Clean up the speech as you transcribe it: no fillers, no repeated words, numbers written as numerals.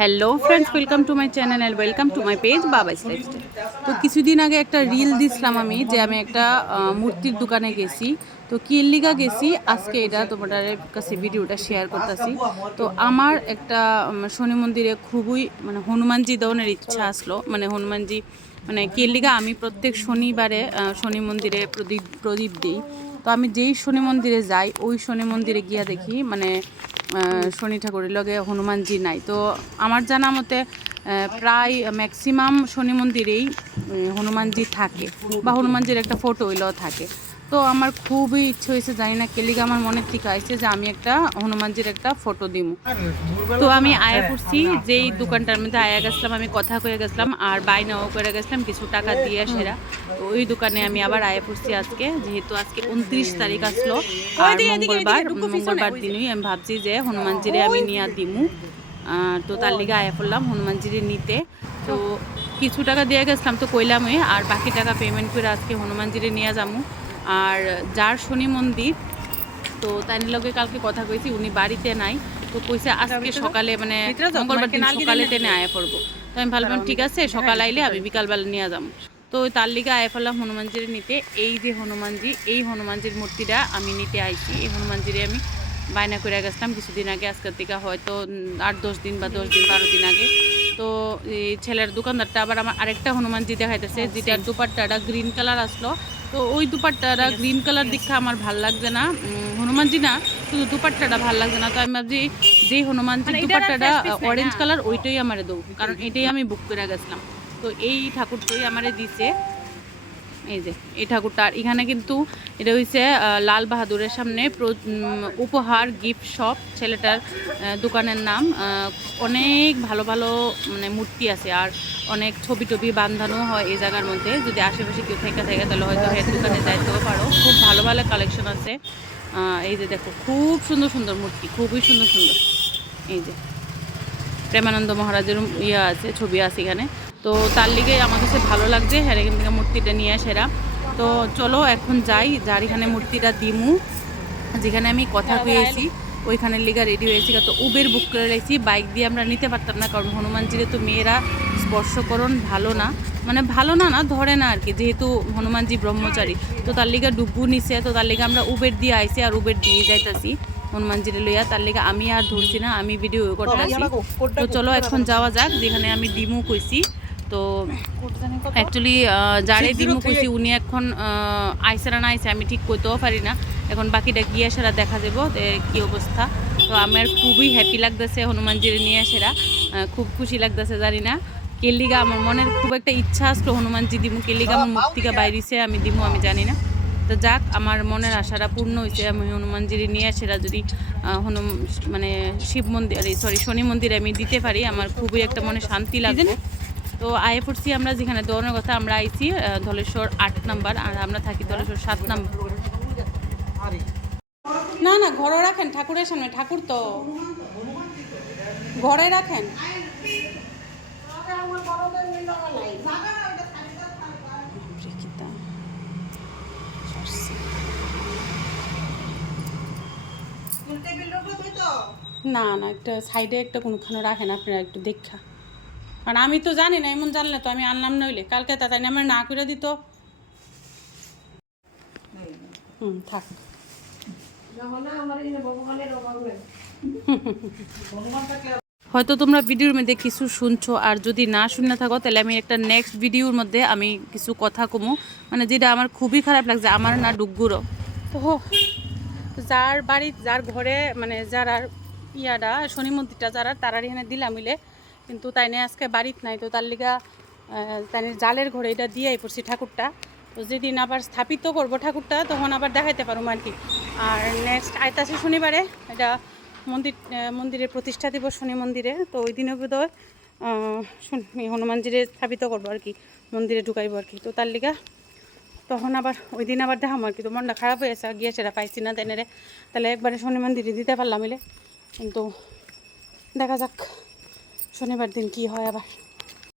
Hello friends, welcome to my channel and welcome to my page Babai's lifestyle. তো কিছুদিন আগে একটা রিল দিছিলাম আমি যে আমি একটা মূর্তির দোকানে গেছি। তো কি লিগা গেছি আজকে এটা তোমাদের কাছে ভিডিওটা শেয়ার করতেছি। তো আমার একটা শনি মন্দিরে খুবই হনুমানজি দেওয়ার ইচ্ছা আসলো, হনুমানজি কি লিগা আমি প্রত্যেক শনিবারে শনি মন্দিরে প্রদীপ দিই। তো আমি যেই শনি মন্দিরে যাই ওই শনি মন্দিরে গিয়া দেখি শনি ঠাকুরের লগে হনুমানজি নাই। তো আমার জানা মতে প্রায় ম্যাক্সিমাম শনি মন্দিরেই হনুমানজি থাকে বা হনুমানজির একটা ফটো হইলেও থাকে। তো আমার খুবই ইচ্ছে হয়েছে, জানি না কেলিগা আমার মনের থেকে আসছে যে আমি একটা হনুমানজির একটা ফটো দিব। তো আমি আয়া করছি যেই দোকানটার মধ্যে আয়া গেছিলাম, আমি কথা কয়ে গেছিলাম আর বাইনাও করে গেছিলাম কিছু টাকা দিয়ে সেরা। তো ওই দোকানে আমি আবার আয়া করছি আজকে, যেহেতু আজকে 29 তারিখ আসলো আর মঙ্গলবার দিনই আমি ভাবছি যে হনুমানজিরে আমি নিয়ে দিমু। তো তার লিগে আয়া পড়লাম হনুমানজিরে নিতে। তো কিছু টাকা দিয়ে গেছিলাম তো কইলামই, আর বাকি টাকা পেমেন্ট করে আজকে হনুমানজিরে নিয়ে যাবো। আর যার শনি মন্দির, তো তাই লগে কালকে কথা কইছি, উনি বাড়িতে নাই। তো কইছে আজকে সকালে মঙ্গলবার দিন সকালে টেনে আয়া পড়বো। তো আমি ভাবলাম ঠিক আছে, সকাল আইলে আমি বিকালবেলা নিয়ে যাবো। তো তার লিগে আয়া ফেললাম হনুমানজিরে নিতে। এই যে হনুমানজি, এই হনুমানজির মূর্তিটা আমি নিতে আইছি। এই হনুমানজিরে আমি বায়না করে গেছিলাম কিছুদিন আগে, আজকের থেকে হয়তো 8-10 দিন বা 10 দিন 12 দিন আগে। তো এই ছেলের দোকানদারটা আবার আমার আরেকটা হনুমানজি দেখাইতেছে, যেটার দুপাট্টাটা গ্রিন কালার আসলো। তো ওই দুপাট্টাটা গ্রিন কালার দেখে আমার ভাল লাগছে না, হনুমানজি না, শুধু দুপাট্টাটা ভাল লাগছে না। তো আমি ভাবছি যেই হনুমানজির দুপাট্টাটা অরেঞ্জ কালার ওইটাই আমারে দেবো, কারণ এটাই আমি বুক করে গেছিলাম। তো এই ঠাকুরটাই আমারে দিছে, এই যে এই ঠাকুরটা। আর এখানে কিন্তু এটা হয়েছে লাল বাহাদুরের সামনে উপহার গিফট শপ, ছেলেটার দোকানের নাম। অনেক ভালো ভালো মূর্তি আছে আর অনেক ছবি টবি বাঁধানো হয় এই জায়গার মধ্যে। যদি আশেপাশে কেউ থেকে থাকে তাহলে হয়তো হের দোকানে যাইতেও পারো, খুব ভালো ভালো কালেকশন আছে। এই যে দেখো খুব সুন্দর সুন্দর মূর্তি, খুবই সুন্দর সুন্দর। এই যে প্রেমানন্দ মহারাজের আছে, ছবি আছে এখানে। তো তার লিগে আমার কাছে ভালো লাগছে, হ্যাঁ এখান থেকে মূর্তিটা নিয়ে সেরা। তো চলো এখন যাই, যার এখানে মূর্তিটা দিমু, যেখানে আমি কথা পেয়েছি ওইখানের লিগা রেডি হয়েছি। তো উবের বুক করে রেখেছি, বাইক দিয়ে আমরা নিতে পারতাম না, কারণ হনুমানজিরে তো মেয়েরা স্পর্শকরণ ভালো না, ভালো না না ধরে না আর কি, যেহেতু হনুমানজি ব্রহ্মচারী। তো তার লিগা ডুবু নিছে, তো তার লিগা আমরা উবের দিয়ে আইছি আর উবের দিয়ে যাইতাছি হনুমানজিরে লইয়া। তার লিগা আমি আর ধরছি না, আমি ভিডিও করতেছি। তো চলো এখন যাওয়া যাক যেখানে আমি ডিমু কইছি। তো অ্যাকচুয়ালি যারে ডিমু কইছি উনি এখন আইসে না আইসে আমি ঠিক কইতেও পারি না। এখন বাকিটা গিয়ে সেরা দেখা যাবো কি অবস্থা। তো আমার খুবই হ্যাপি লাগতেছে হনুমানজিরে নিয়ে সেরা, খুব খুশি লাগতেছে। জানি না কেলিগা আমার মনের খুব একটা ইচ্ছা আসলো হনুমানজি দিমু, কেলিগা আমার মুখ থেকে বাইরিছে আমি দিমু, আমি জানি না। তো যাক, আমার মনের আশাটা পূর্ণ হয়েছে। আমি হনুমানজিরে নিয়ে সেরা যদি শিব মন্দির শনি মন্দিরে আমি দিতে পারি, আমার খুবই একটা মনে শান্তি লাগবে। তো আয়ে পড়ছি আমরা যেখানে দৌড়ানোর কথা, আমরা আইছি ধলেশ্বর 8 নাম্বার আর আমরা থাকি ধলেশ্বর 7 নাম্বার। না না, ঘরে রাখেন, ঠাকুরের সামনে, ঠাকুর তো ঘরে রাখেন। না না, একটা সাইডে একটা কোনখানে রাখেন আপনারা একটু দেখা, কারণ আমি তো জানি না, এমন জানলে তো আমি আনলাম নইলে কালকে তাই আমার না করে দিত। থাক। হয়তো তোমরা ভিডিওর মধ্যে কিছু শুনছো, আর যদি না শুনে থাকো তাহলে আমি একটা নেক্সট ভিডিওর মধ্যে আমি কিছু কথা কমু, যেটা আমার খুবই খারাপ লাগছে, আমার না ডুগুরও। তো যার বাড়ি যার ঘরে যারা ইয়াটা শনি মন্দিরটা যারা তারা এখানে দিলাম মিলে, কিন্তু তাই নিয়ে আজকে বাড়িতে নাই। তো তার লিগা তাই জালের ঘরে এটা দিয়েই পড়ছি ঠাকুরটা। তো যেদিন আবার স্থাপিত করব ঠাকুরটা তখন আবার দেখাইতে পারবো আর কি। আর নেক্সট আইতাছে শনিবারে এটা মন্দিরের প্রতিষ্ঠা দিবস শনি মন্দিরে। তো ওই দিনে বোধহয় হনুমানজিরে স্থাপিত করবো আর কি, মন্দিরে ঢুকাইবো আর কি। তো তার লিগা তখন আবার ওই দিন আবার দেখাম আর কি। তো মনটা খারাপ হয়ে গেছে, গিয়ে সেটা পাইছি না তাই রে, তাহলে একবারে শনি মন্দিরে দিতে পারলাম মিলে। কিন্তু দেখা যাক শনিবার দিন কি হয় আবার।